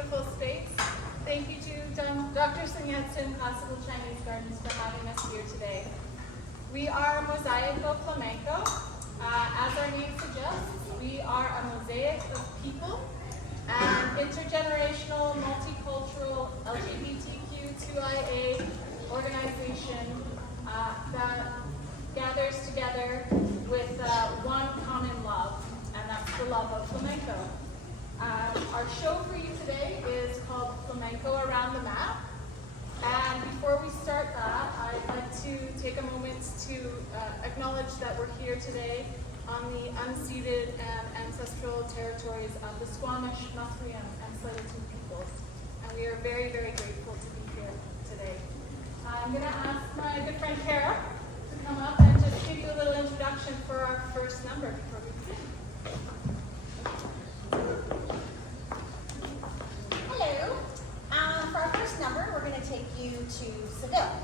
beautiful space. Thank you to Dr. Yat Sen Classical Chinese Gardens for having us here today. We are Mozaico Flamenco. As our name suggests, we are a mosaic of people, an intergenerational, multicultural, LGBTQ2IA organization that gathers together with one common love, and that's the love of flamenco. Our show for you today is called Flamenco Around The Map. And before we start that, I'd like to take a moment to acknowledge that we're here today on the unceded and ancestral territories of the Squamish, Musqueam, and Tsleil-Waututh peoples. And we are very, very grateful to be here today. I'm going to ask my good friend Kara to come up and just give you a little introduction for our first number before we begin. Hello. For our first number, we're going to take you to Seville,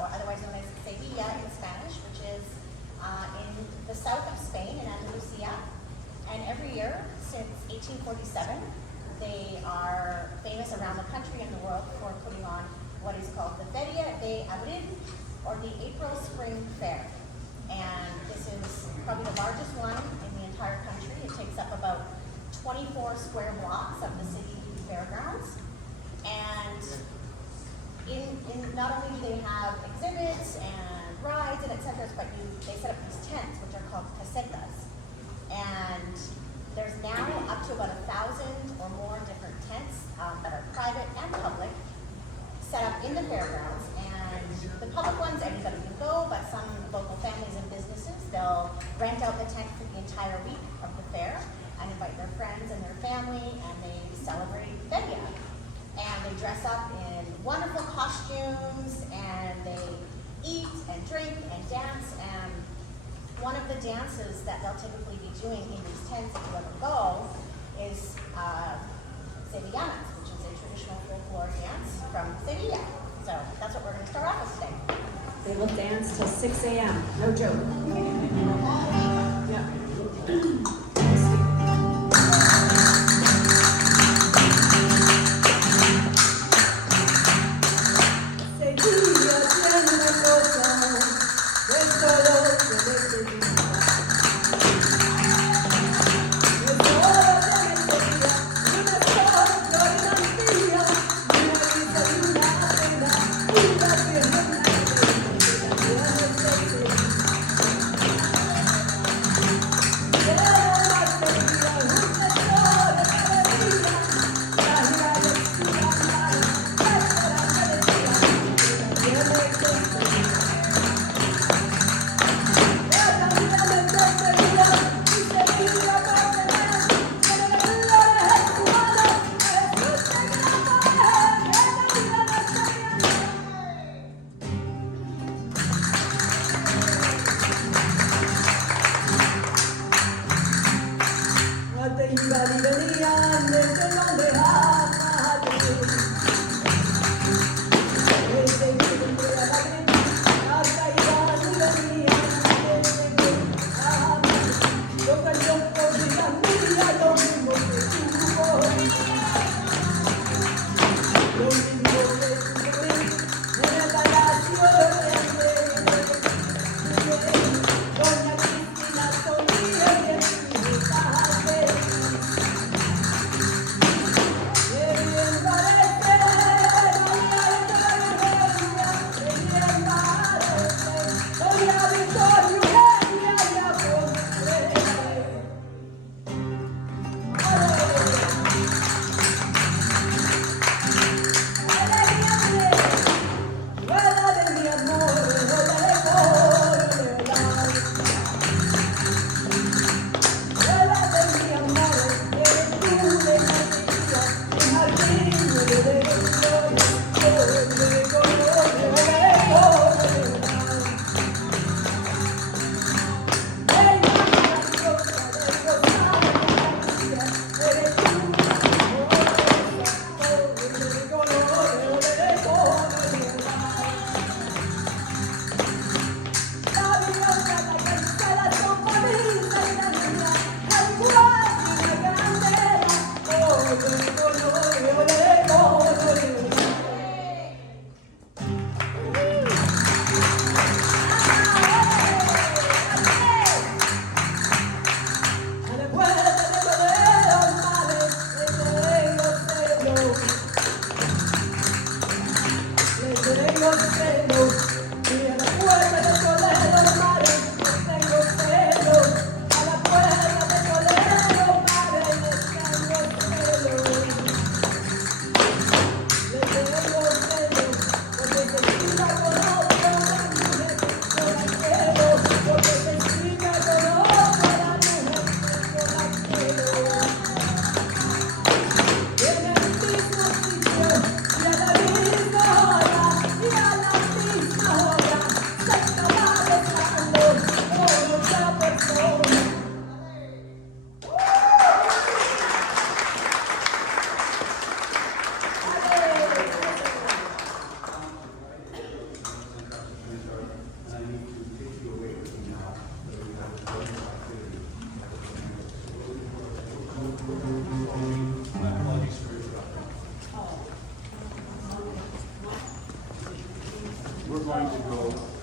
or otherwise known as Sevilla in Spanish, which is in the south of Spain, in Andalusia. And every year since 1847, they are famous around the country and the world for putting on what is called the Feria de Abril, or the April Spring Fair. And this is probably the largest one in the entire country. It takes up about 24 square blocks of the city fairgrounds. And in not only do they have exhibits and rides and etc., but they set up these tents, which are called casetas. And there's now up to about 1,000 or more different tents that are private and public, set up in the fairgrounds. And the public ones, everybody can go, but some local families and businesses, they'll rent out the tent for the entire week of the fair and invite their friends and their family, and they celebrate Feria. And they dress up in wonderful costumes, and they eat and drink and dance. And one of the dances that they'll typically be doing in these tents, if you ever go, is Sevillanas, which is a traditional folklore dance from Sevilla. So that's what we're going to start off with today. They will dance till 6 a.m. No joke. Yeah. Yeah.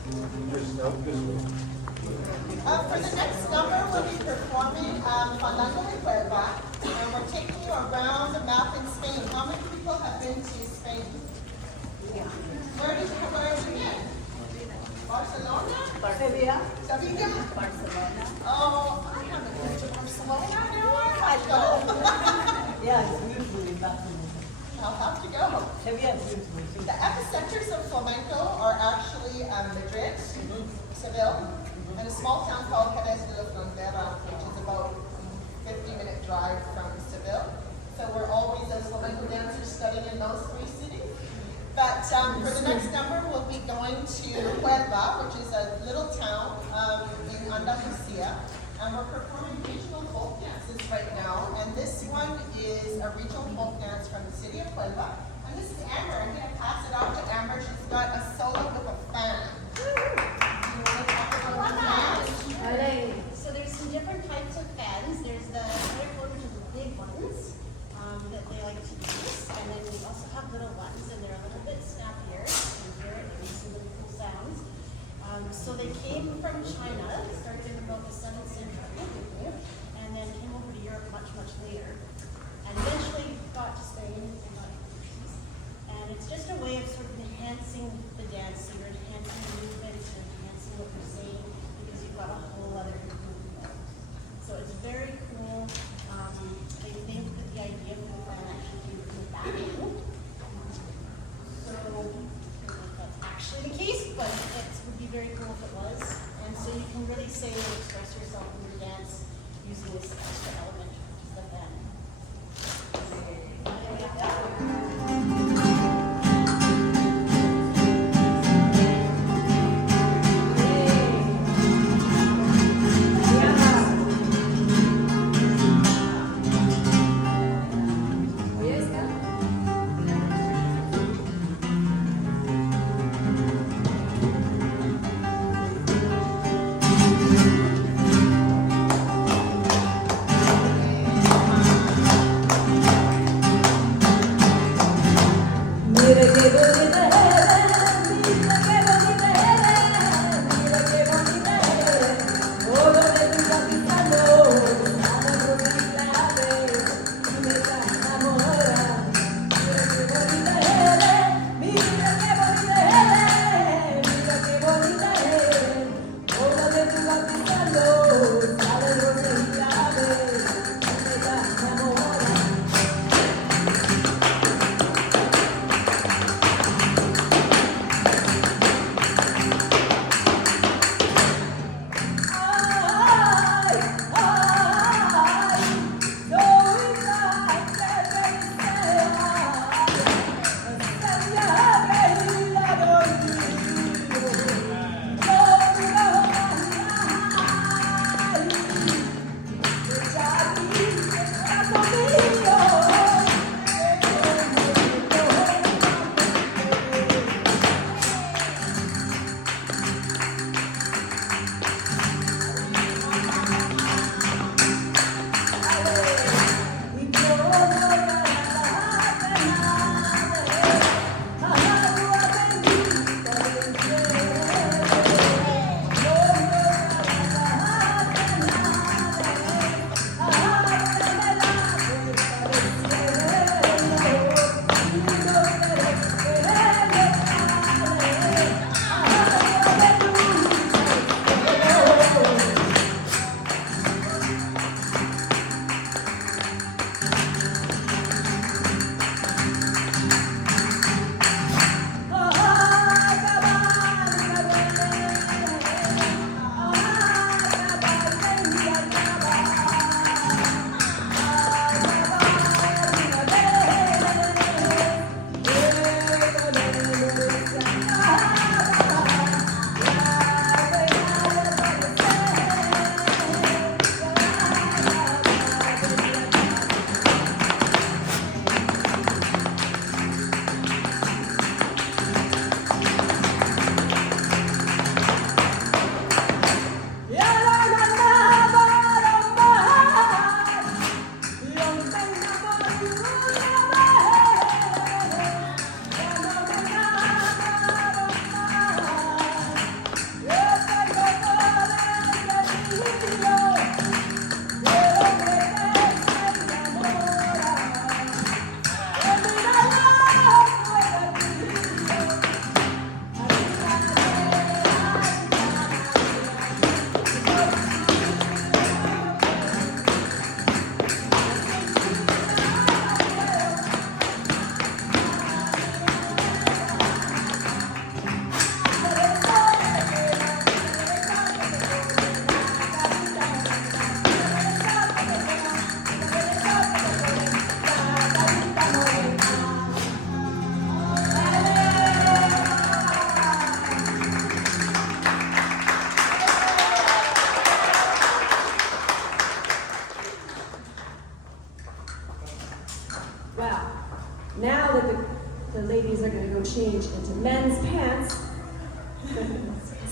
For the next number, we'll be performing Flamenco Vuelta, and we're taking you around the map in Spain. How many people have been to Spain? Where have you been? Barcelona? Sevilla. Sevilla? Barcelona. Oh, I haven't been to Barcelona. I go. Yeah, it's beautiful in Barcelona. I'll have to go. Sevilla is beautiful too. The epicenters of flamenco are actually Madrid, Seville, and a small town called Jerez de la Frontera, which is about a 50-minute drive from Seville. So we're always, as flamenco dancers, studying in those three cities. But for the next number, we'll be going to Vuelta, which is a little town in Andalusia, and we're performing regional folk dances right now. And this one is a regional folk dance from the city of Vuelta. And this is Amber. I'm going to pass it off to Amber. She's got a solo with a fan. Do you want to talk about the fan? So there's some different types of fans. There's the vertical, which are the big ones that they like to use, and then we also have little ones, and they're a little bit snappier. You can hear it, they make some really cool sounds. So they came from China. They started in about the 7th century, and then came over to Europe much, much later, and eventually got to Spain and got overseas. And it's just a way of sort of enhancing the dance. You're enhancing the movements, you're enhancing what you're saying, because you've got a whole other movement. So it's very cool. They think that the idea of the fan actually came from the back end. So I don't know if that's actually the case, but it would be very cool if it was. And so you can really say and express yourself in your dance using this extra element, which is the fan.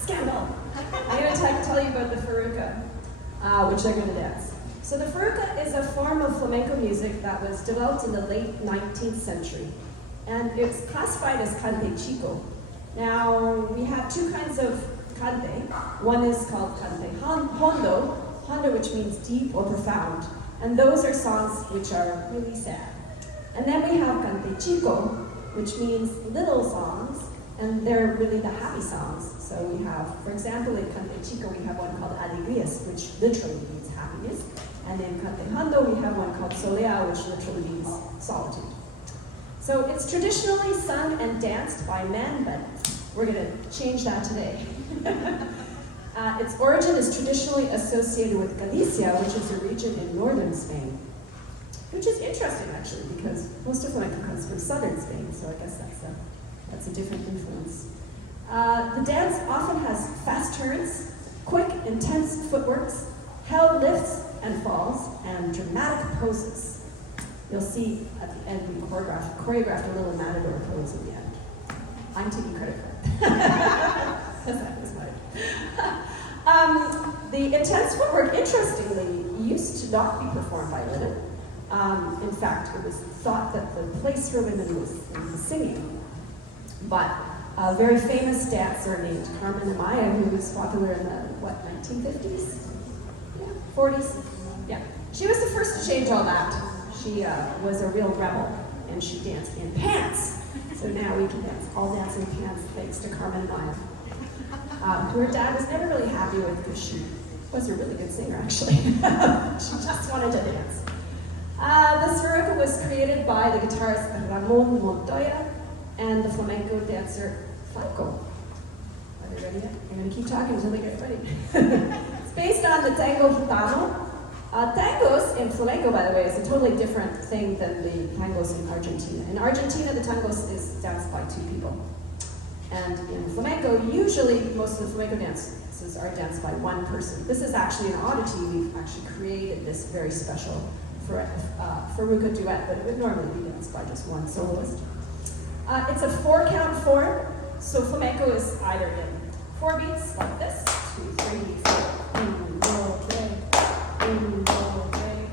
Scandal! I'm going to tell you about the Faruca, which they're going to dance. So the Faruca is a form of flamenco music that was developed in the late 19th century. And it's classified as cante chico. Now, we have two kinds of cante. One is called cante hondo, which means deep or profound. And those are songs which are really sad. And then we have cante chico, which means little songs, and they're really the happy songs. So we have, for example, in cante chico, we have one called alegrias, which literally means happiness. And in cante hondo, we have one called soleá, which literally means solitude. So it's traditionally sung and danced by men, but we're going to change that today. Its origin is traditionally associated with Galicia, which is a region in northern Spain. Which is interesting, actually, because most of flamenco comes from southern Spain, so I guess that's a different influence. The dance often has fast turns, quick, intense footworks, held lifts and falls, and dramatic poses. You'll see at the end we choreographed a little matador pose at the end. I'm taking credit for it. That was mine. The intense footwork, interestingly, used to not be performed by women. In fact, it was thought that the place for women was in the singing. But a very famous dancer named Carmen Amaya, who was popular in the, 1950s? Yeah, 40s? Yeah. She was the first to change all that. She was a real rebel, and she danced in pants. So now we can all dance in pants thanks to Carmen Amaya, who her dad was never really happy with because she was a really good singer, actually. She just wanted to dance. This Faruca was created by the guitarist Ramon Montoya and the flamenco dancer Flamenco. Are they ready yet? I'm going to keep talking until they get ready. It's based on the tango gitano. Tangos in flamenco, by the way, is a totally different thing than the tangos in Argentina. In Argentina, the tangos is danced by two people. And in flamenco, usually most of the flamenco dances are danced by one person. This is actually an oddity. We've actually created this very special Faruca duet, but it would normally be danced by just one soloist. It's a 4-count form, so flamenco is either in 4 beats like this, 2, 3, 4,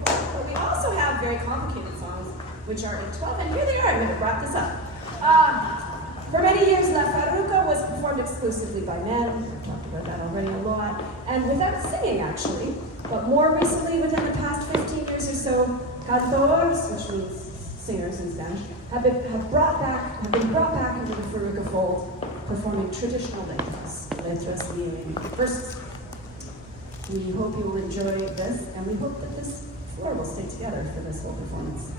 but we also have very complicated songs, which are in 12, and here they are. I'm going to wrap this up. For many years, La Faruca was performed exclusively by men. We've talked about that already a lot, and without singing, actually. But more recently, within the past 15 years or so, cantores, which means singers in Spanish, have been brought back into the Faruca fold, performing traditional letras being verses. We hope you will enjoy this, and we hope that this floor will stay together for this whole performance.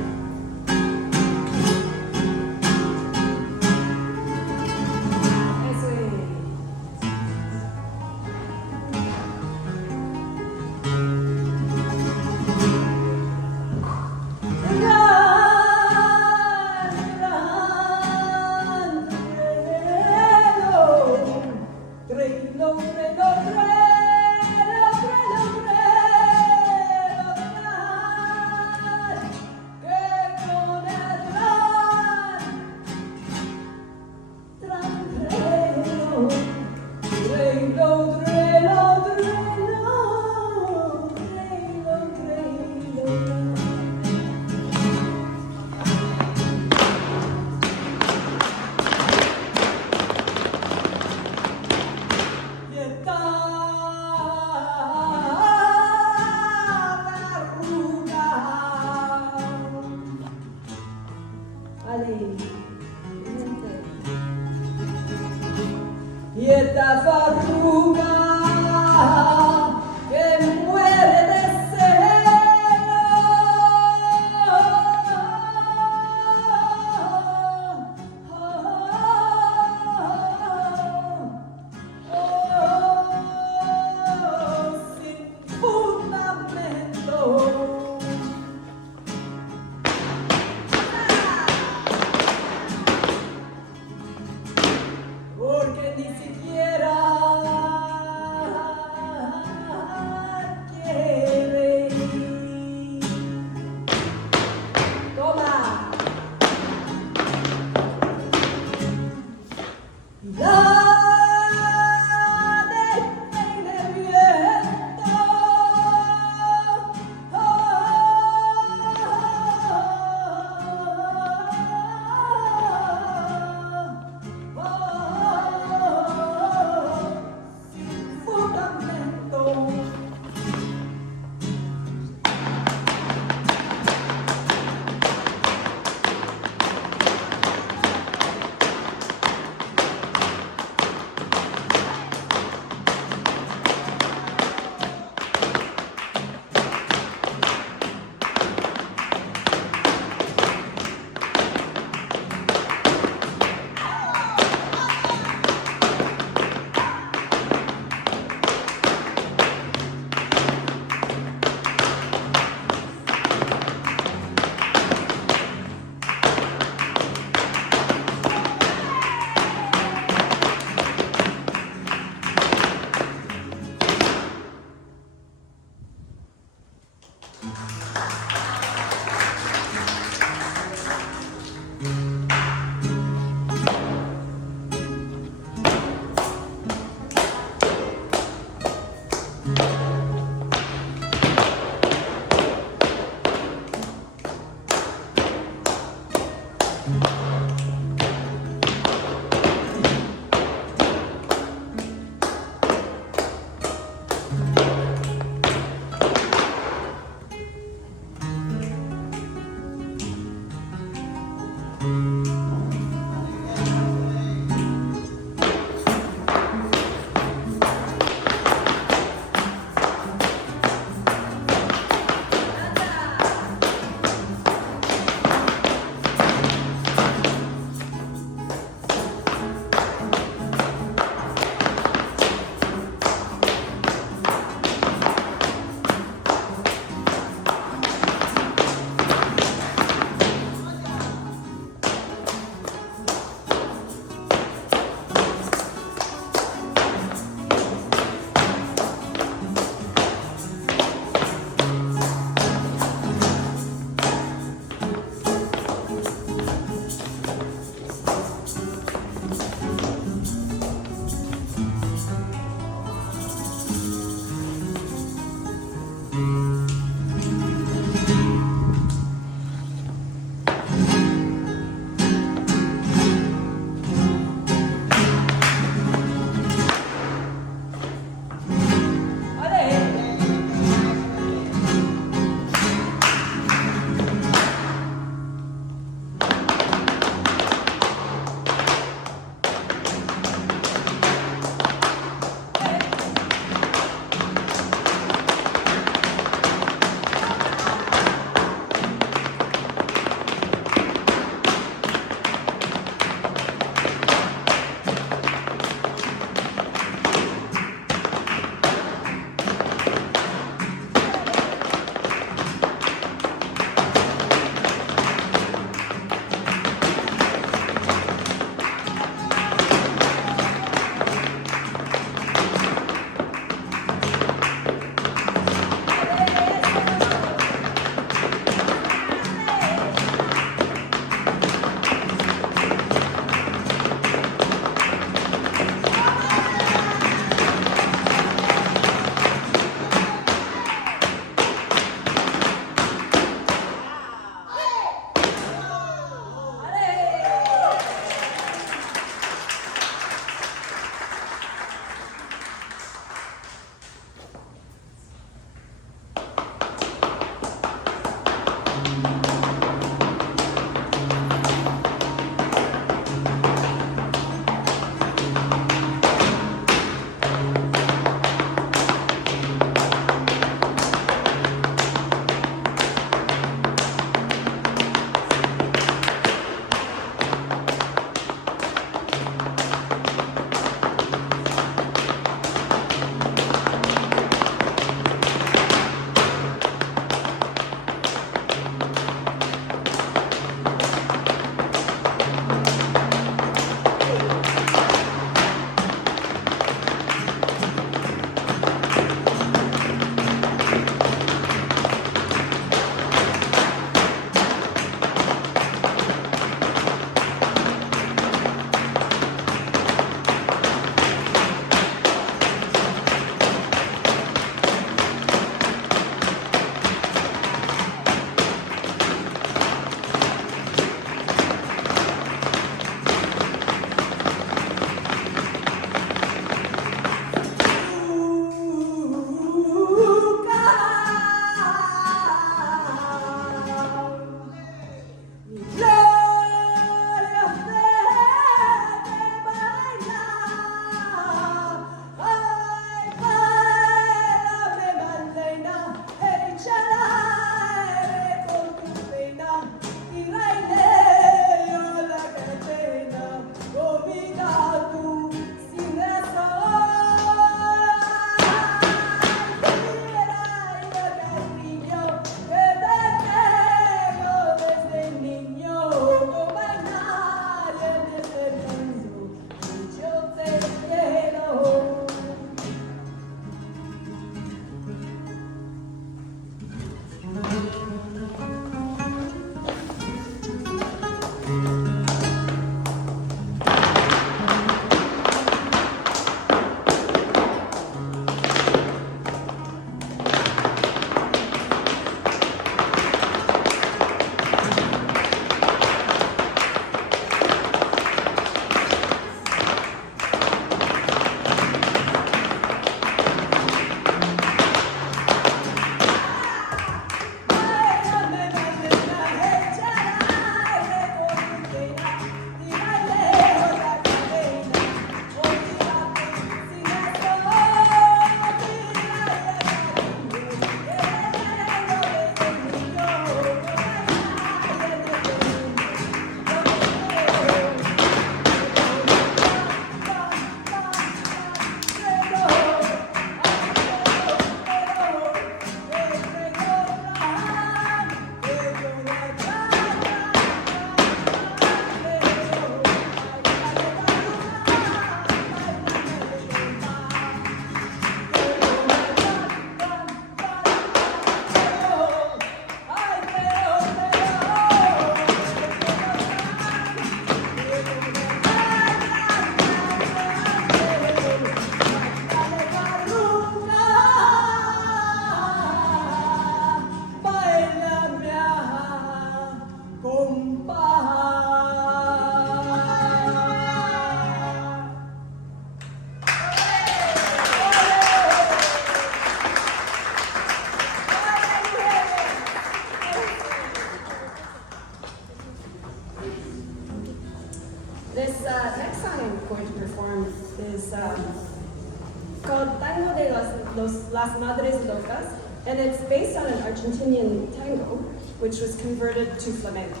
Las Madres Locas, and it's based on an Argentinian tango, which was converted to flamenco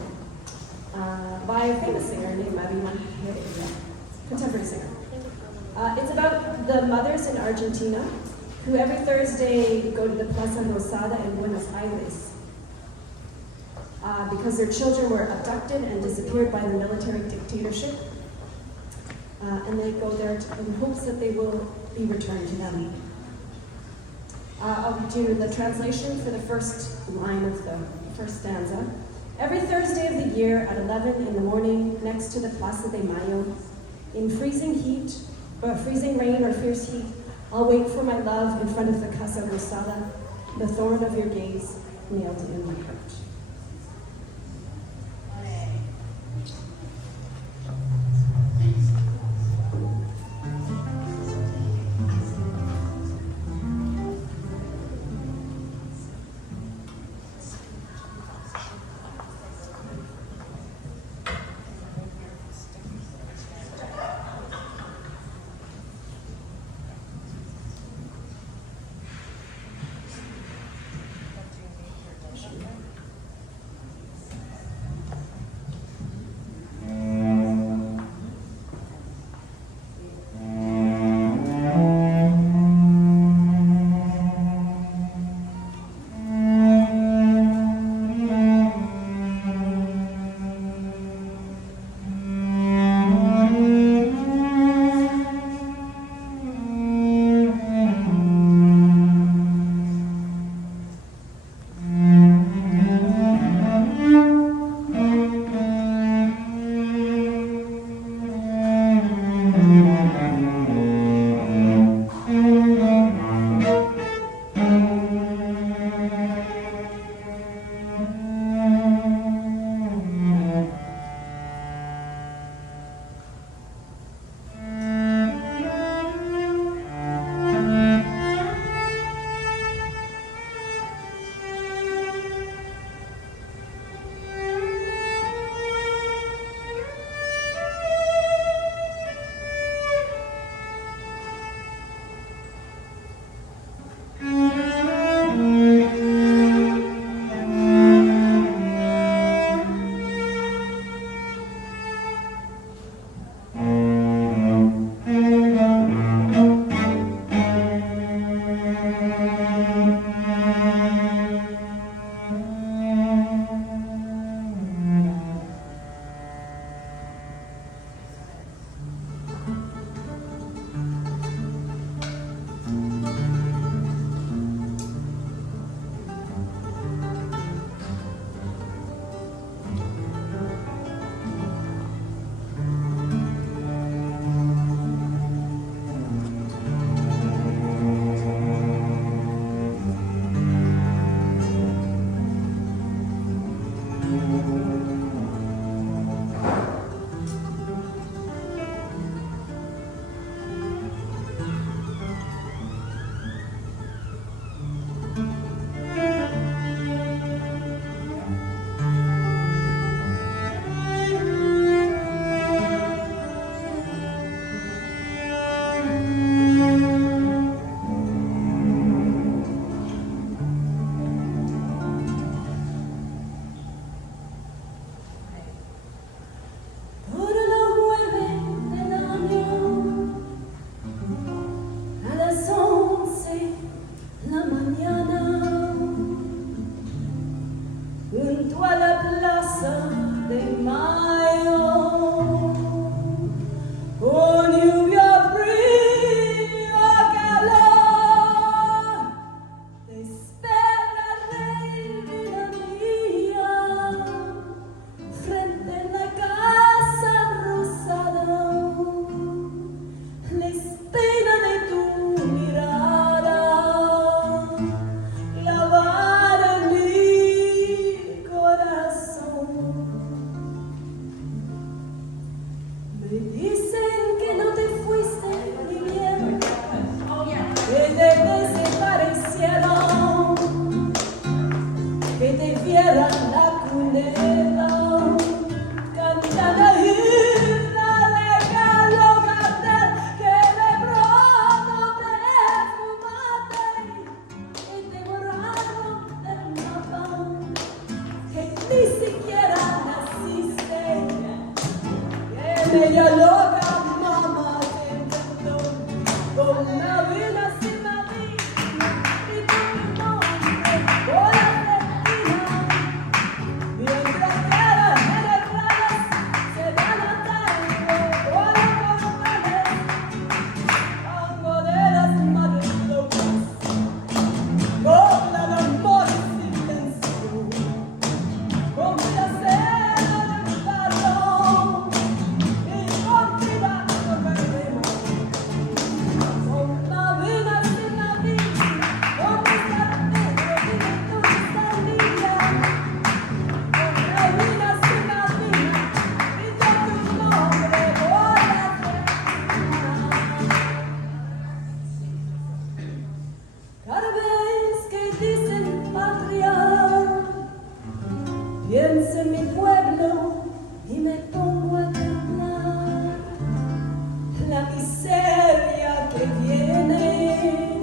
by a famous singer named Marina Heredia, contemporary singer. It's about the mothers in Argentina who every Thursday go to the Plaza Rosada in Buenos Aires because their children were abducted and disappeared by the military dictatorship. And they go there in hopes that they will be returned to them. I'll do the translation for the first line of the first stanza. Every Thursday of the year at 11 in the morning, next to the Plaza de Mayo, in freezing heat, or freezing rain or fierce heat, I'll wait for my love in front of the Casa Rosada, the thorn of your gaze nailed in my heart. Que te desaparecieron ni siquiera naciste. Que media loca mamá te inventó con una vida sin Madrid y tu nombre por Argentina. Mientras que las generales se van a tango por los portales, tango de las madres locas, copla de amor y silencio, con placer de perdón y con vida tocaremos, con la vida sin la vida, con mi cartero y de tu salida, con la vida sin la vida y de tu nombre por la Cada vez que dicen patria, pienso en mi pueblo y me pongo a temblar. La miseria que viene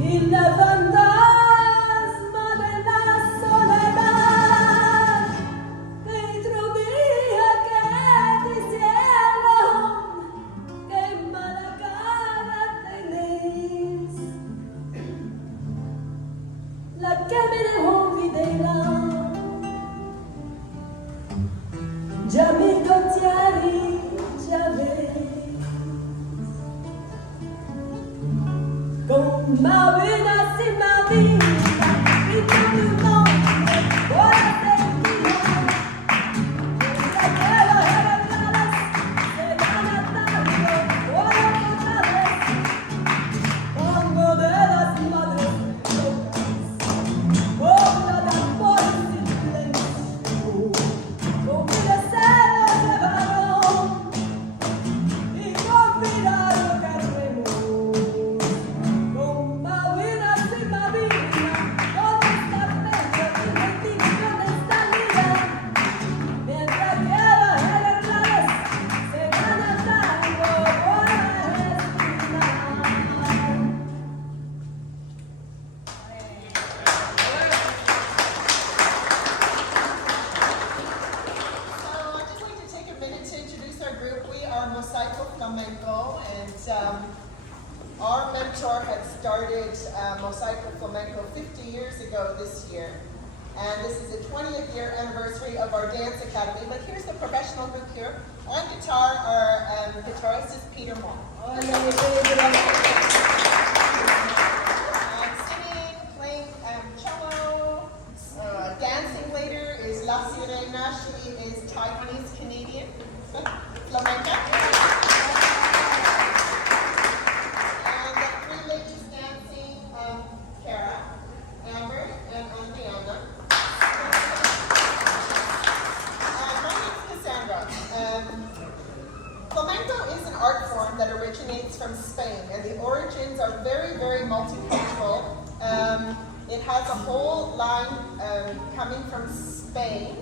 y la fantasma de la soledad. Otro día que diciendo que mala cara tenéis, la que me dejó videla. Ya mi cotiari, ya ves, con ma vida sin ma vida, y tu nombre por Argentina. Mientras que las generales se van a tango por los portales, tango de las madres locas, copla de amor y silencio, con mi deseo de varón y con vida tocaremos, con ma vida sin ma vida, ¿dónde está Pedro? ¿Dónde está vida? Mientras que las generales se van a tango por Argentina. So I'd just like to take a minute to introduce our group. We are Mozaico Flamenco, and our mentor had started Mozaico Flamenco 50 years ago this year. And this is the 20th year anniversary of our dance academy. But here's the professional group here. On guitar, our guitarist is Peter Moore. Singing, playing cello, dancing later is La Sirena. She is Taiwanese Canadian flamenca. And the three ladies dancing, Kara, Amber, and Andriana. My name's Cassandra. Flamenco is an art form that originates from Spain, and the origins are very, very multicultural. It has a whole line coming from Spain,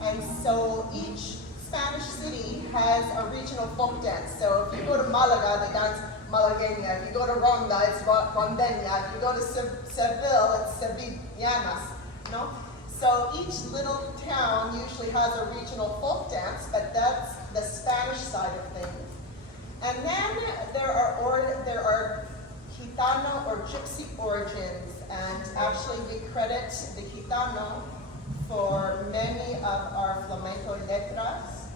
and so each Spanish city has a regional folk dance. So if you go to Malaga, they dance Malagueña. If you go to Ronda, it's Rondeña. If you go to Seville, it's Sevillanas. No? So each little town usually has a regional folk dance, but that's the Spanish side of things. And then there are Gitano or Gypsy origins, and actually we credit the Gitano for many of our flamenco letras,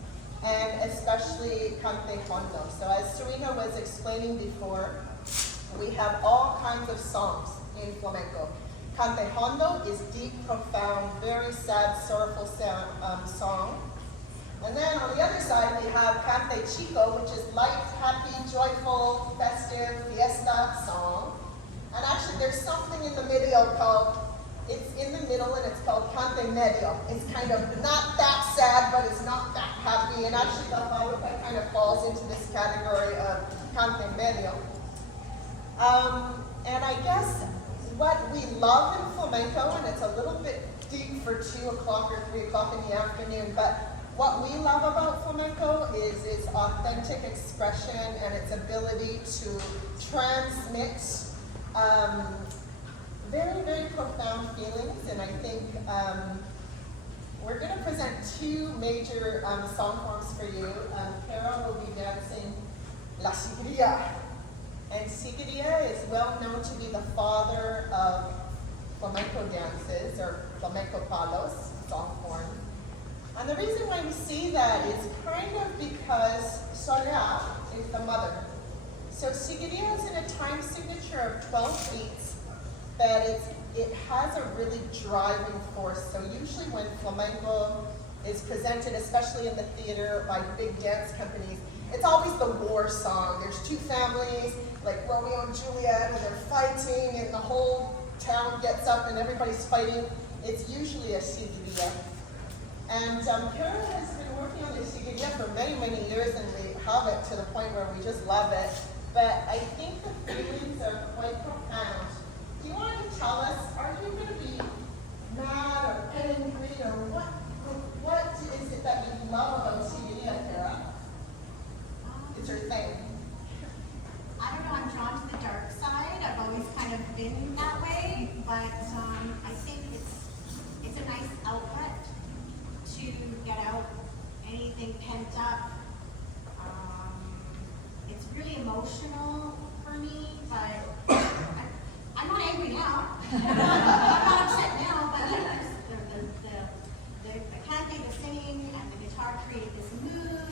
and especially Cante Hondo. So as Serena was explaining before, we have all kinds of songs in flamenco. Cante Hondo is deep, profound, very sad, sorrowful song. And then on the other side, we have Cante Chico, which is light, happy, joyful, festive, fiesta song. And actually, there's something in the middle called, it's in the middle and it's called Cante Medio. It's kind of not that sad, but it's not that happy. And actually, La Valuca kind of falls into this category of Cante Medio. And I guess what we love in flamenco, and it's a little bit deep for 2 o'clock or 3 o'clock in the afternoon, but what we love about flamenco is its authentic expression and its ability to transmit very, very profound feelings, and I think we're going to present two major song forms for you. Kara will be dancing La Sigria. And Sigria is well known to be the father of flamenco dances, or flamenco palos, song form. And the reason why we see that is kind of because Soleá is the mother. So Sigria is in a time signature of 12 beats, but it has a really driving force. So usually when flamenco is presented, especially in the theater by big dance companies, it's always the war song. There's two families, like Romeo and Juliet, and they're fighting, and the whole town gets up and everybody's fighting. It's usually a sigria. And Kara has been working on the sigria for many, many years, and we have it to the point where we just love it. But I think the feelings are quite profound. Do you want to tell us, are you going to be mad or angry, or what is it that you love about sigria, Kara? It's her thing. I don't know, I'm drawn to the dark side. I've always kind of been that way, but I think it's a nice outlet to get out anything pent up. It's really emotional for me, but I'm not angry now. I'm not upset now, but the canting, the singing, and the guitar create this mood,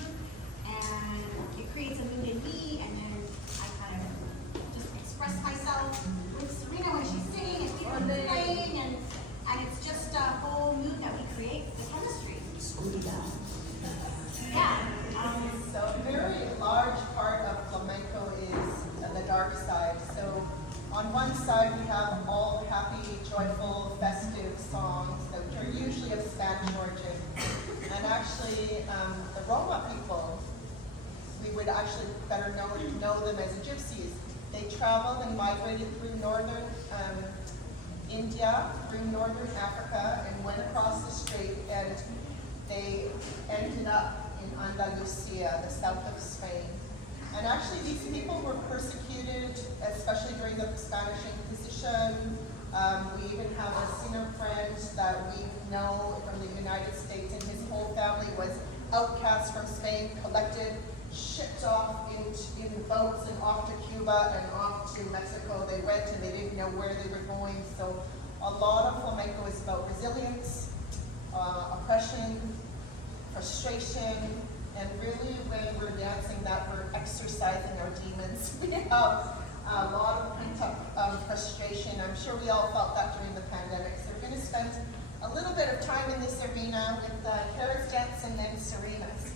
and it creates a mood in me, and then I kind of just express myself with Serena when she's singing and people are playing, and it's just a whole mood that we create, the chemistry. Yeah. So a very large part of flamenco is the dark side. So on one side we have all happy, joyful, festive songs that are usually of Spanish origin. And actually the Roma people, we would actually better know them as gypsies. They traveled and migrated through northern India, through northern Africa, and went across the strait, and they ended up in Andalucia, the south of Spain. And actually these people were persecuted, especially during the Spanish Inquisition. We even have a singer friend that we know from the United States, and his whole family was outcast from Spain, collected, shipped off in boats and off to Cuba and off to Mexico. They went and they didn't know where they were going. So a lot of flamenco is about resilience, oppression, frustration, and really when we're dancing that we're exercising our demons. We have a lot of pent-up frustration. I'm sure we all felt that during the pandemic. So we're going to spend a little bit of time in this arena with Kara's dance and then Serena's.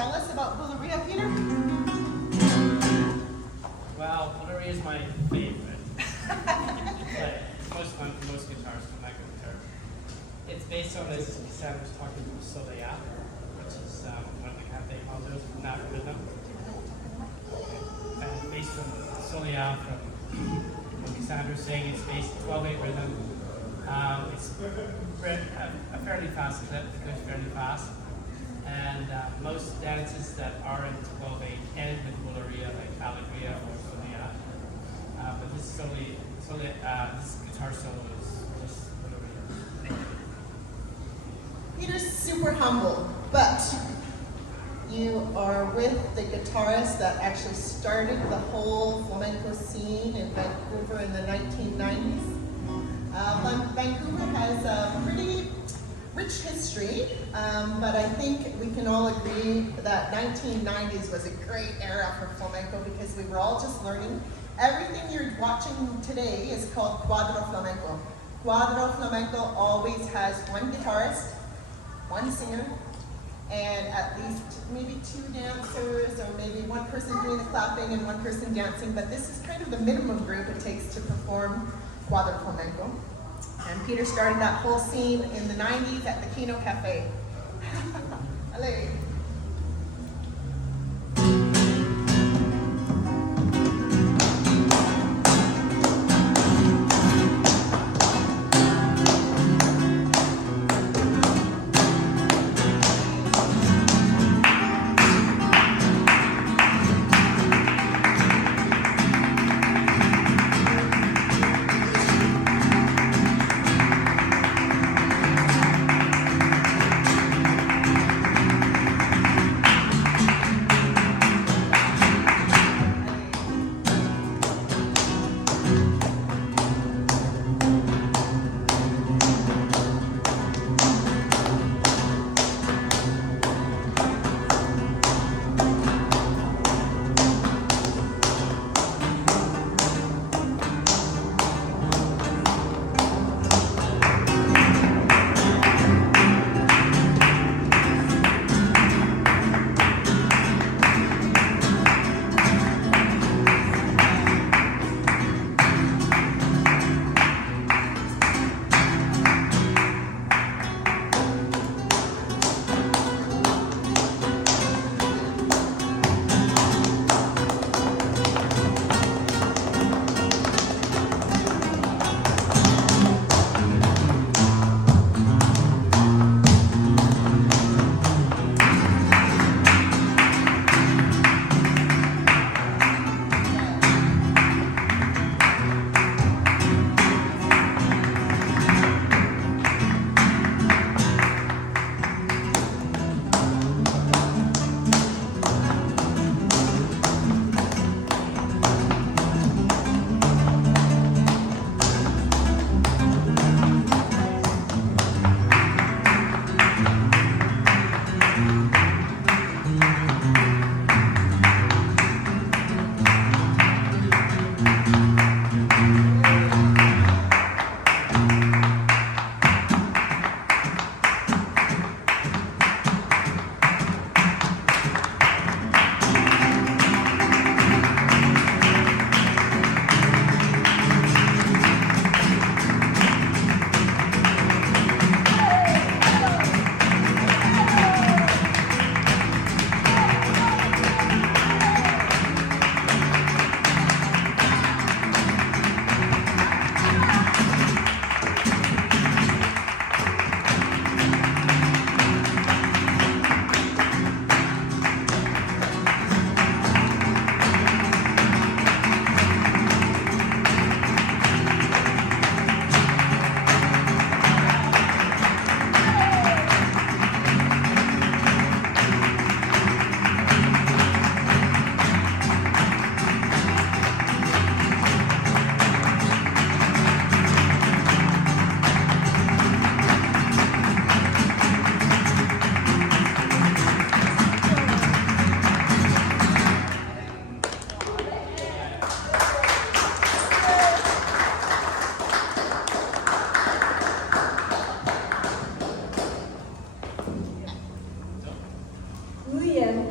tell us about Bulería, Peter? Well, Bulería is my favorite. But it's most fun for most guitarists, for my guitar. It's based on, as Sam was talking about, Soleil, which is one of the cafe condos, not rhythm. And based on Soleil from Cassandra saying it's based 12/8 rhythm. It's a fairly fast clip, it goes fairly fast. And most dances that are in 12/8 end with Bulería, like Alegría or Soleil. But this this guitar solo is just Bulería. Peter's super humble, but you are with the guitarist that actually started the whole flamenco scene in Vancouver in the 1990s. Vancouver has a pretty rich history, but I think we can all agree that 1990s was a great era for flamenco because we were all just learning. Everything you're watching today is called cuadro flamenco. Cuadro flamenco always has one guitarist, one singer, and at least maybe two dancers, or maybe one person doing the clapping and one person dancing, but this is kind of the minimum group it takes to perform cuadro flamenco. And Peter started that whole scene in the 90s at the Kino Cafe. Allez.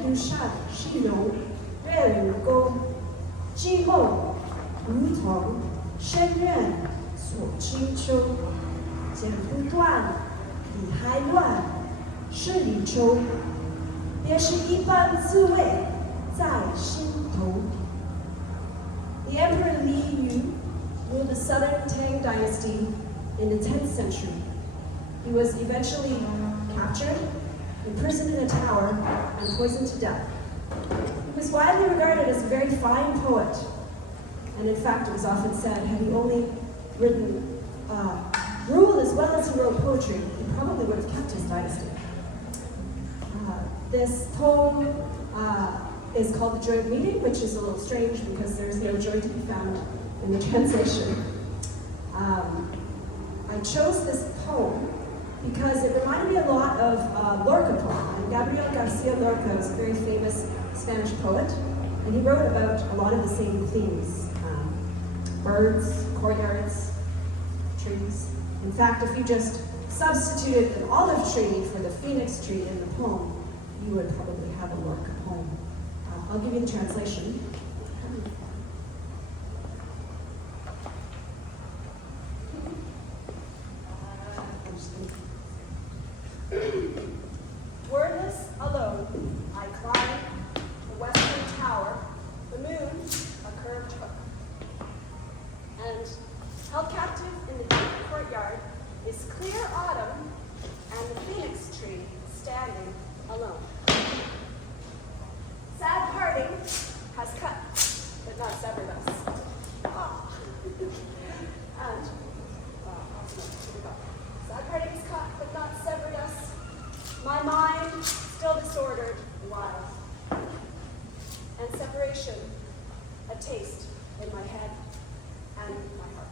如山是有热与沟，寂寞如同深渊所追求，剪不断，理还乱，是宇宙，别是一般滋味在心头。The Emperor Li Yu ruled the southern Tang dynasty in the 10th century. He was eventually captured, imprisoned in a tower, and poisoned to death. He was widely regarded as a very fine poet, and in fact it was often said, had he only ruled as well as he wrote poetry, he probably would have kept his dynasty. This poem is called The Joy of Meeting, which is a little strange because there's no joy to be found in the translation. I chose this poem because it reminded me a lot of Lorca poem. And Gabriel Garcia Lorca was a very famous Spanish poet, and he wrote about a lot of the same themes. Birds, courtyards, trees. In fact, if you just substituted an olive tree for the phoenix tree in the poem, you would probably have a Lorca poem. I'll give you the translation. Wordless, alone, I climb the western tower, the moon, a curved hook. And held captive in the deep courtyard is clear autumn and the phoenix tree standing alone. Sad parting has cut, but not severed us. Ah. And, here we go. Sad parting has cut, but not severed us. My mind still disordered, wild. And separation, a taste in my head and my heart.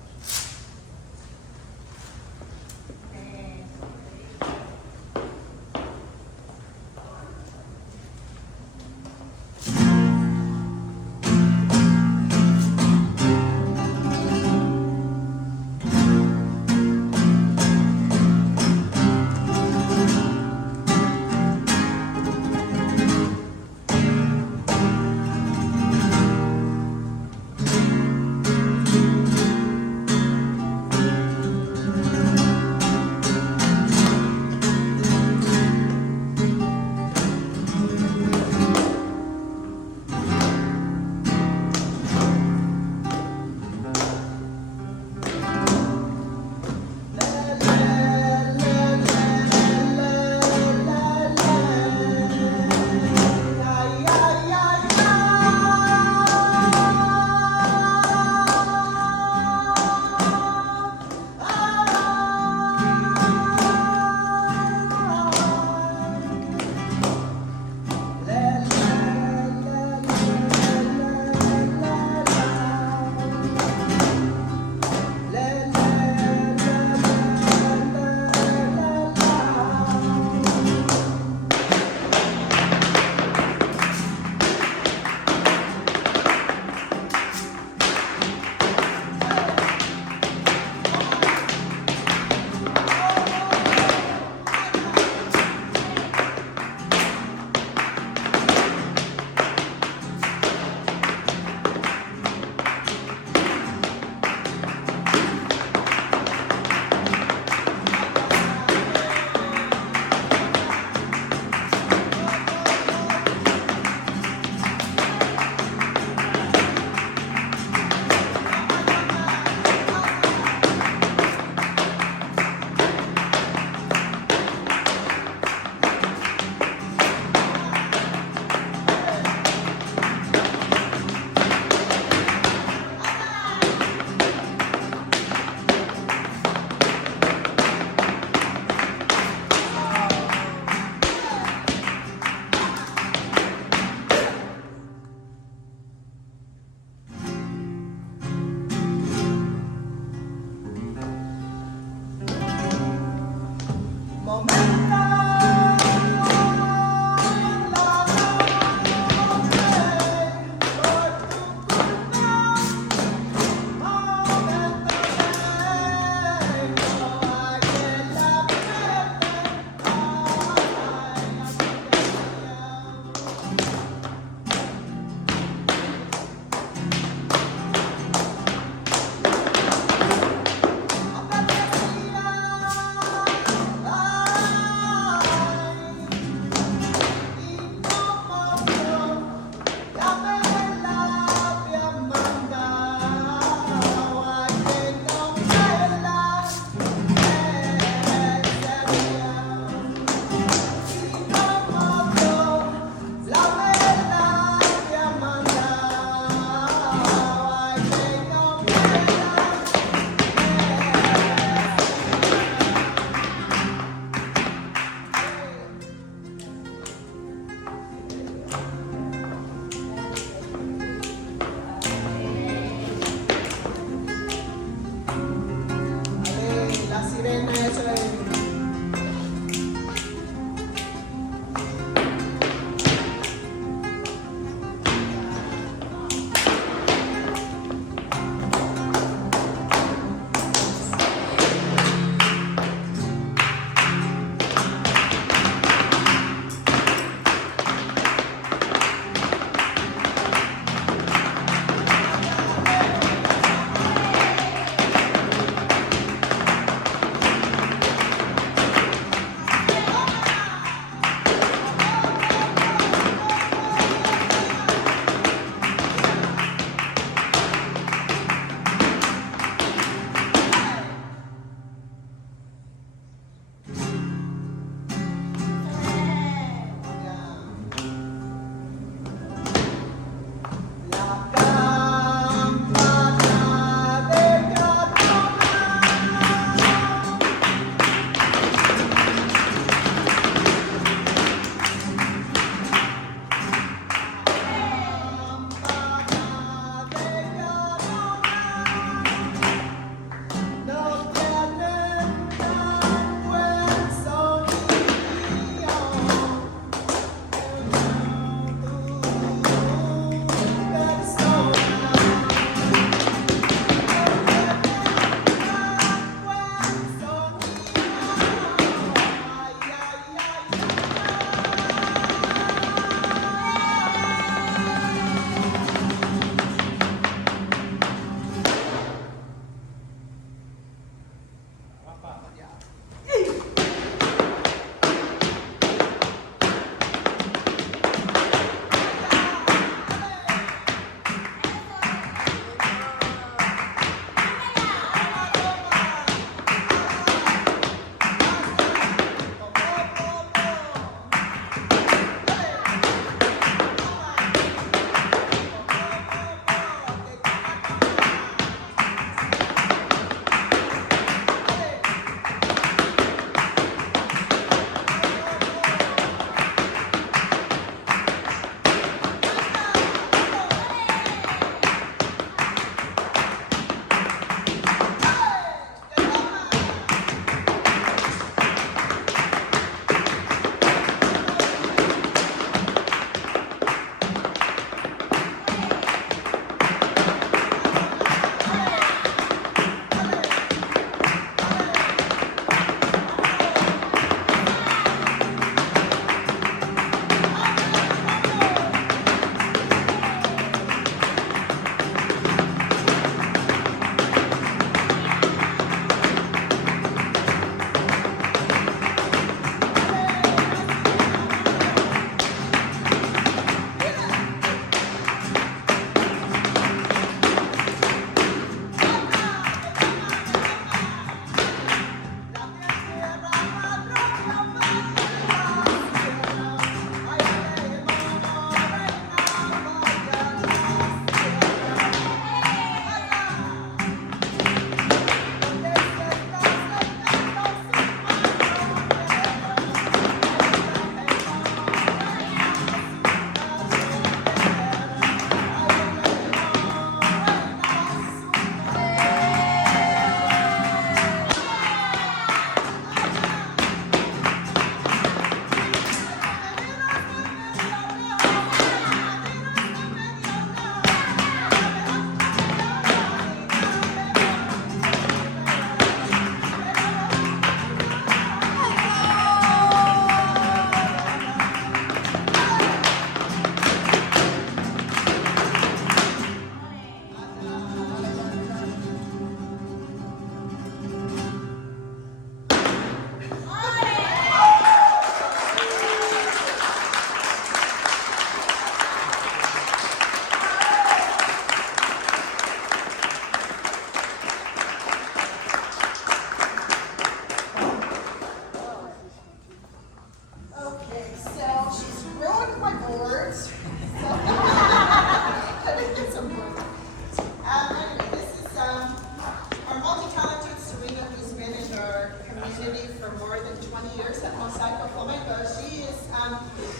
Flamenco. She is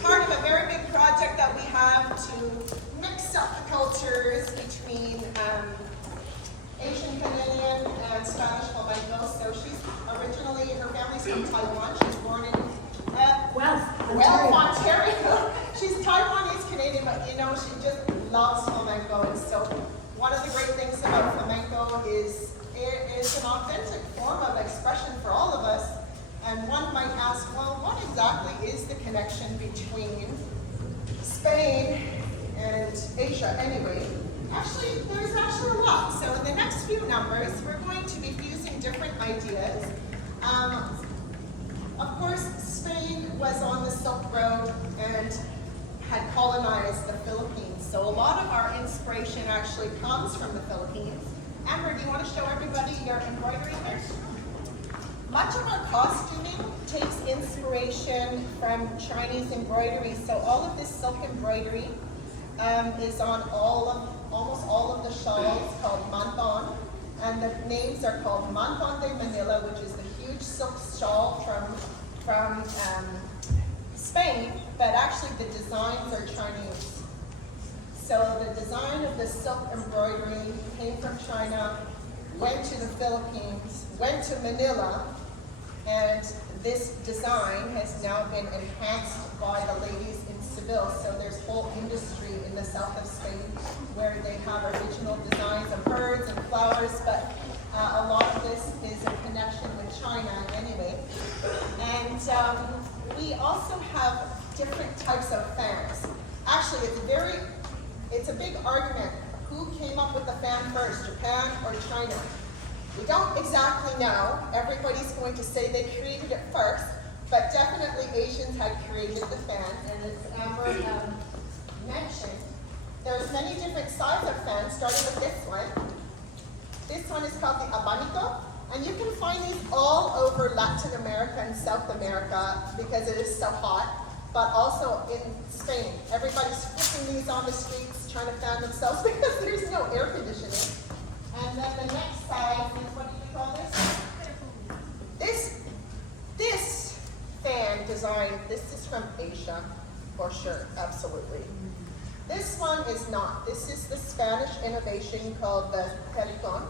part of a very big project that we have to mix up the cultures between Asian Canadian and Spanish Flamenco. So she's originally, her family's from Taiwan. She's born in Guelph, Ontario. She's Taiwanese Canadian, but you know, she just loves flamenco. And so one of the great things about flamenco is it is an authentic form of expression for all of us. And one might ask, well, what exactly is the connection between Spain and Asia anyway? Actually, there's actually a lot. So in the next few numbers, we're going to be fusing different ideas. Of course, Spain was on the Silk Road and had colonized the Philippines. So a lot of our inspiration actually comes from the Philippines. Amber, do you want to show everybody your embroidery there? Much of our costuming takes inspiration from Chinese embroidery. So all of this silk embroidery is on almost all of the shawls called manton. And the names are called Manton de Manila, which is the huge silk shawl from Spain, but actually the designs are Chinese. So the design of the silk embroidery came from China, went to the Philippines, went to Manila, and this design has now been enhanced by the ladies in Seville. So there's whole industry in the south of Spain where they have original designs of birds and flowers, but a lot of this is in connection with China anyway. And we also have different types of fans. Actually, it's a big argument. Who came up with the fan first, Japan or China? We don't exactly know. Everybody's going to say they created it first, but definitely Asians had created the fan. And as Amber mentioned, there's many different sizes of fans, starting with this one. This one is called the abanico, and you can find these all over Latin America and South America because it is so hot, but also in Spain. Everybody's flipping these on the streets trying to fan themselves because there's no air conditioning. And then the next size is, what do you call this? This fan design, this is from Asia, for sure, absolutely. This one is not. This is the Spanish innovation called the pericon.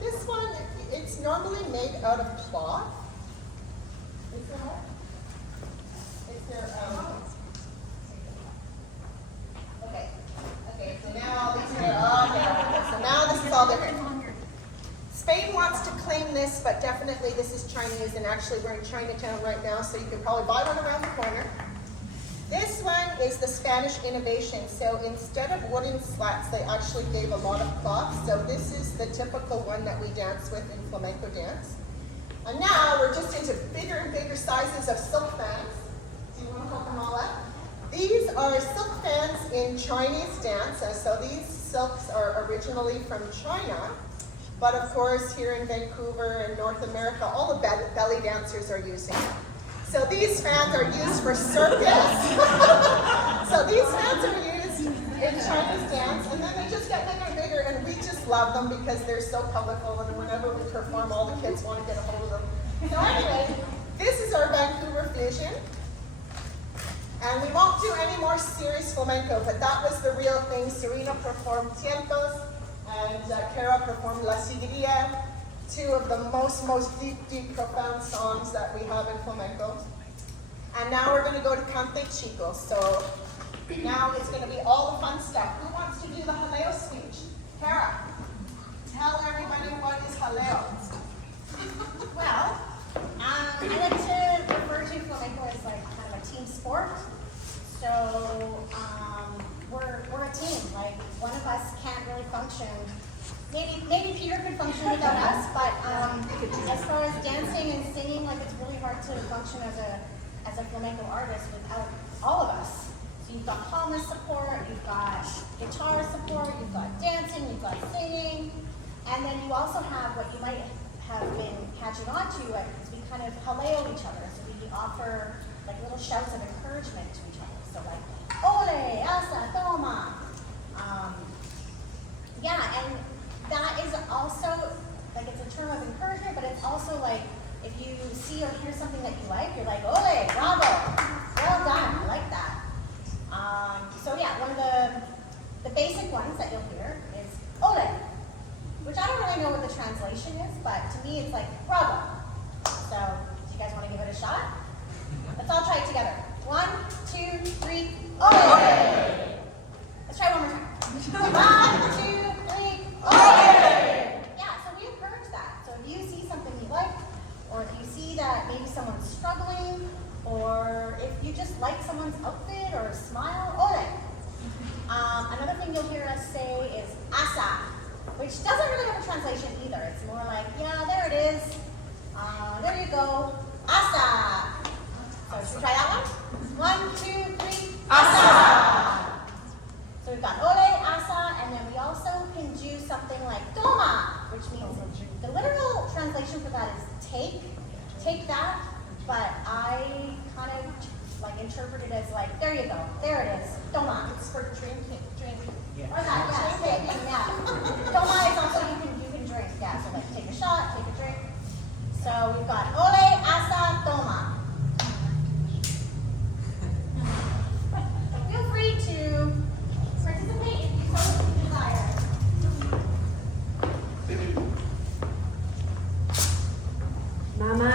This one, it's normally made out of cloth. Is there more? Is there, okay, so now these are, okay, so now this is all different. Spain wants to claim this, but definitely this is Chinese, and actually we're in Chinatown right now, so you can probably buy one around the corner. This one is the Spanish innovation. So instead of wooden slats, they actually gave a lot of cloth. So this is the typical one that we dance with in flamenco dance. And now we're just into bigger and bigger sizes of silk fans. Do you want to hold them all up? These are silk fans in Chinese dance. So these silks are originally from China. But of course, here in Vancouver and North America, all the belly dancers are using it. So these fans are used for circus. So these fans are used in Chinese dance, and then they just get bigger and bigger, and we just love them because they're so colorful, and whenever we perform, all the kids want to get a hold of them. So anyway, this is our Vancouver fusion. And we won't do any more serious flamenco, but that was the real thing. Serena performed Tientos, and Kara performed La Sigria. Two of the most deep, profound songs that we have in flamenco. And now we're going to go to Cante Chico. So now it's going to be all the fun stuff. Who wants to do the jaleo speech? Kara, tell everybody what is jaleo. Well, I like to refer to flamenco as like kind of a team sport. So we're a team. Like one of us can't really function. Maybe Peter could function without us, but as far as dancing and singing, like it's really hard to function as a flamenco artist without all of us. So you've got palma support, you've got guitar support, you've got dancing, you've got singing, and then you also have what you might have been catching on to, is we kind of jaleo each other. So we offer like little shouts of encouragement to each other. So like, ole, asa, toma. And that is also, like it's a term of encouragement, but it's also like, if you see or hear something that you like, you're like, ole, bravo, Ole! Let's try one more time. 1, 2, 3, ole! Yeah, so we encourage that. So if you see something you like, or if you see that maybe someone's struggling, or if you just like someone's outfit or a smile, ole! Another thing you'll hear us say is asa, which doesn't really have a translation either. It's more like, yeah, there it is. There you go. Asa. So should we try that one? 1, 2, 3. Asa. So we've got ole, asa, and then we also can do something like toma, which means the literal translation for that is take. Take that. But I kind of like interpret it as like, there you go. There it is. Toma. It's for drinking. Or that, yeah, taking, yeah. Toma is also you can drink, yeah. So like take a shot, take a drink. So we've got ole, asa, toma. So feel free to participate if you so desire. Mama.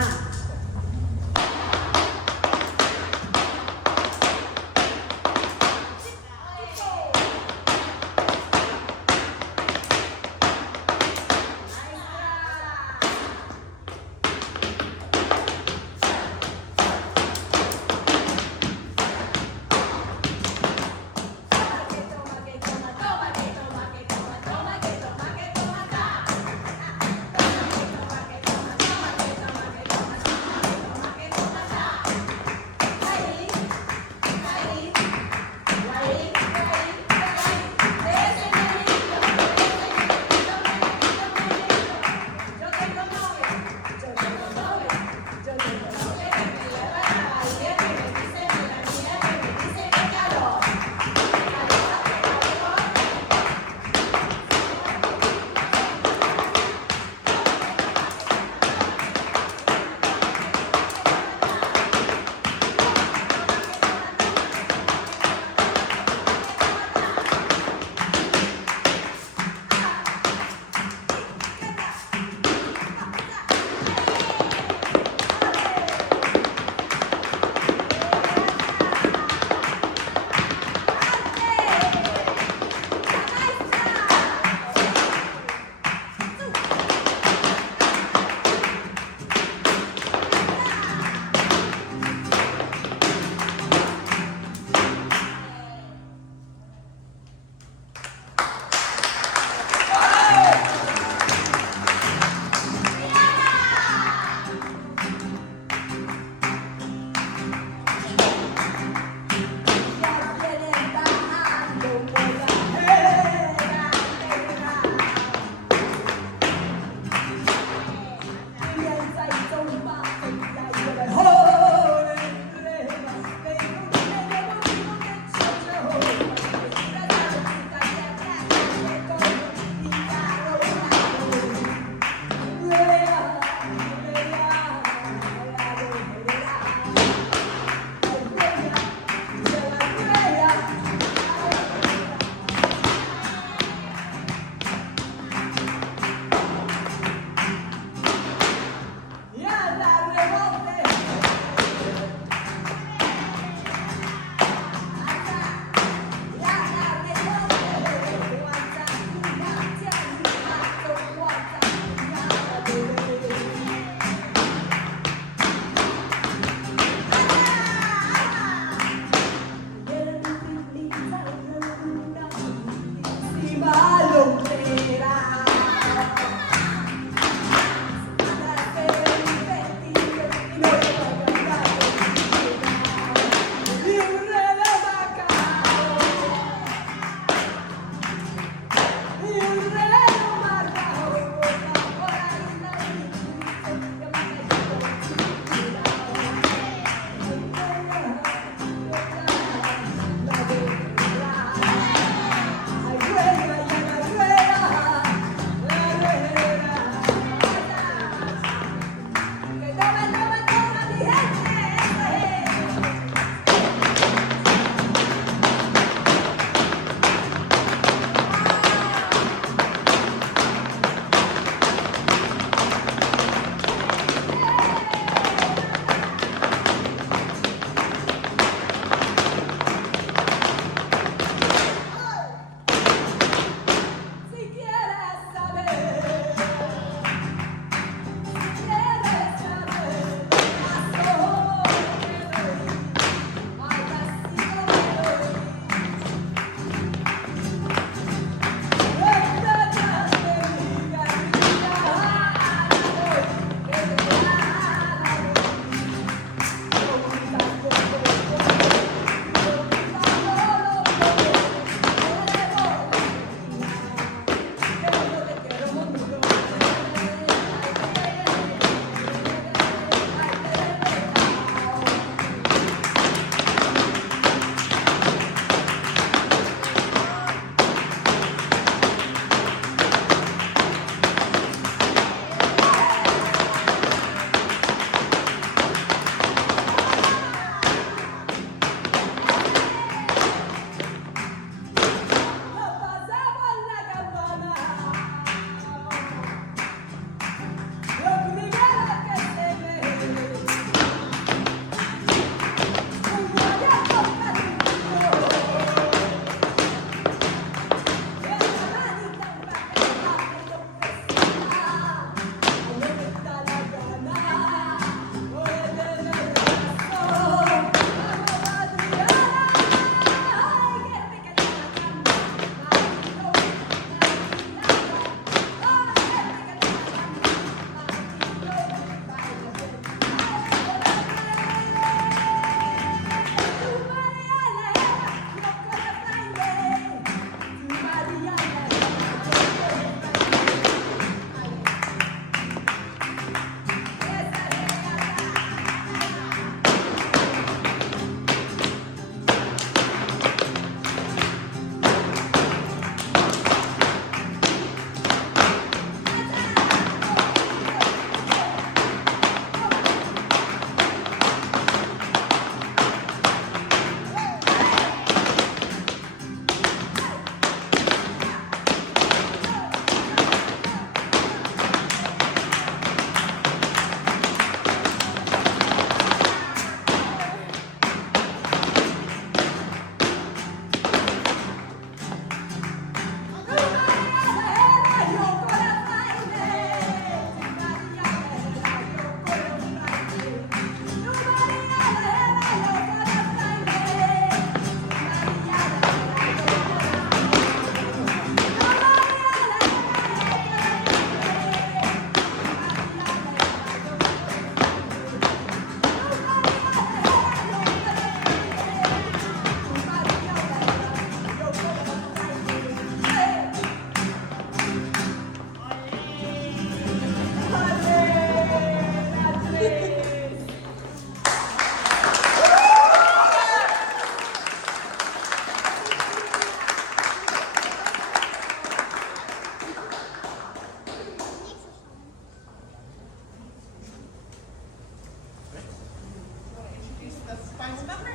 find some number.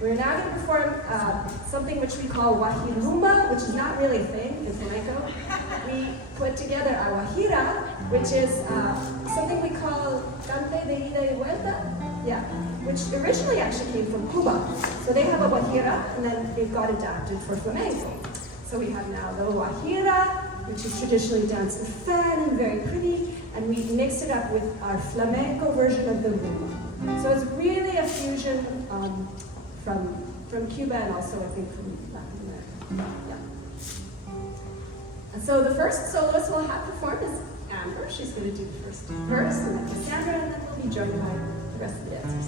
We're now going to perform something which we call Rumba, which is not really a thing in flamenco. We put together a guajira, which is something we call cante de ida y vuelta, yeah, which originally actually came from Cuba. So they have a guajira, and then they've got adapted for flamenco. So we have now the guajira, which is traditionally danced with fan and very pretty, and we mixed it up with our flamenco version of the rumba. So it's really a fusion from Cuba and also I think from Latin America. Yeah. And so the first soloist we'll have perform is Amber. She's going to do the first verse, and then Cassandra, and then we'll be joined by the rest of the dancers.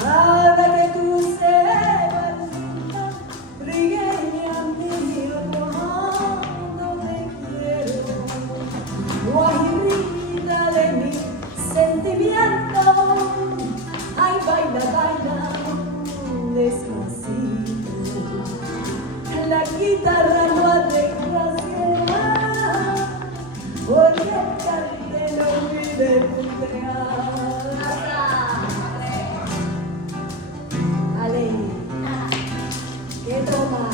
Ahora que tú sepas, trigueña mía, cuando te quiero, guajirita de mi sentimiento, ay, baila, baila, despacito, la guitarra no arregla, porque el cartel no vive puntear. Ale, que toma.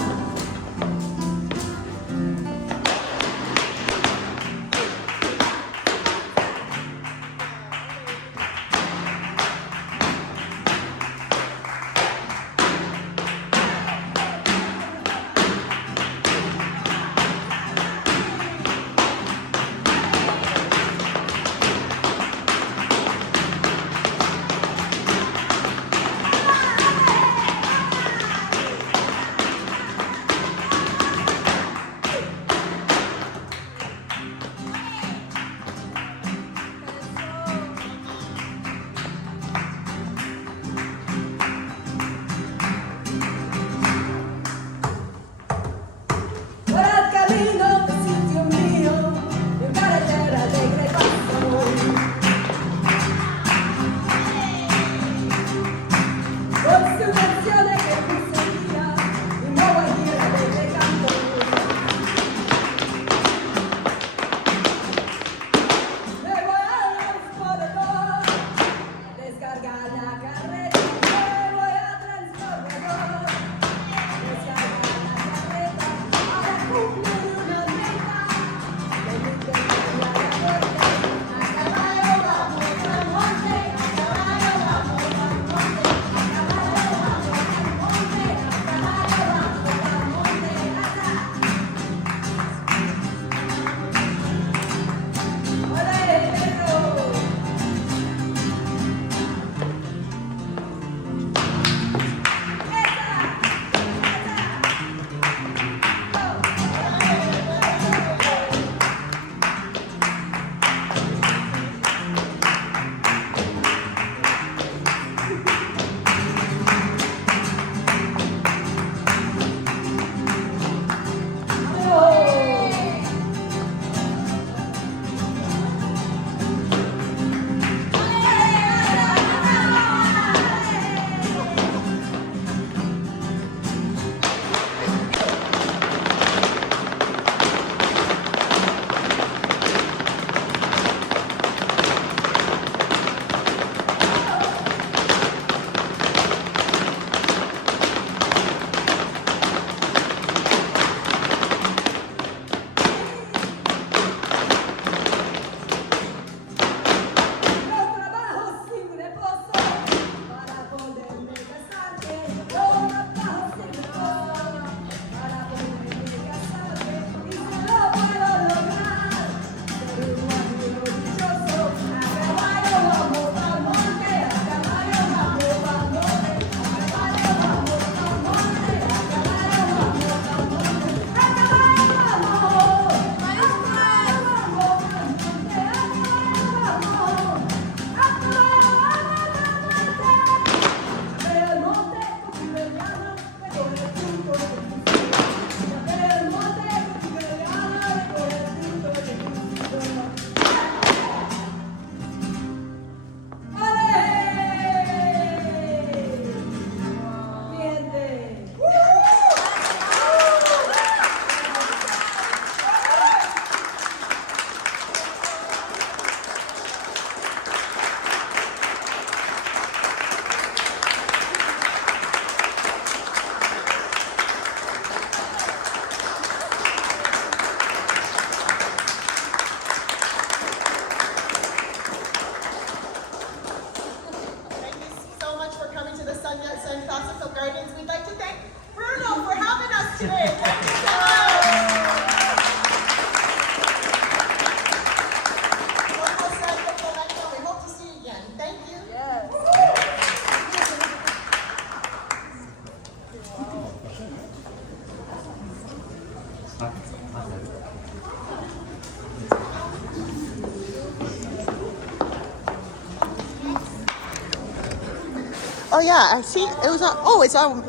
Oh yeah, I see. It was on. Oh, it's on.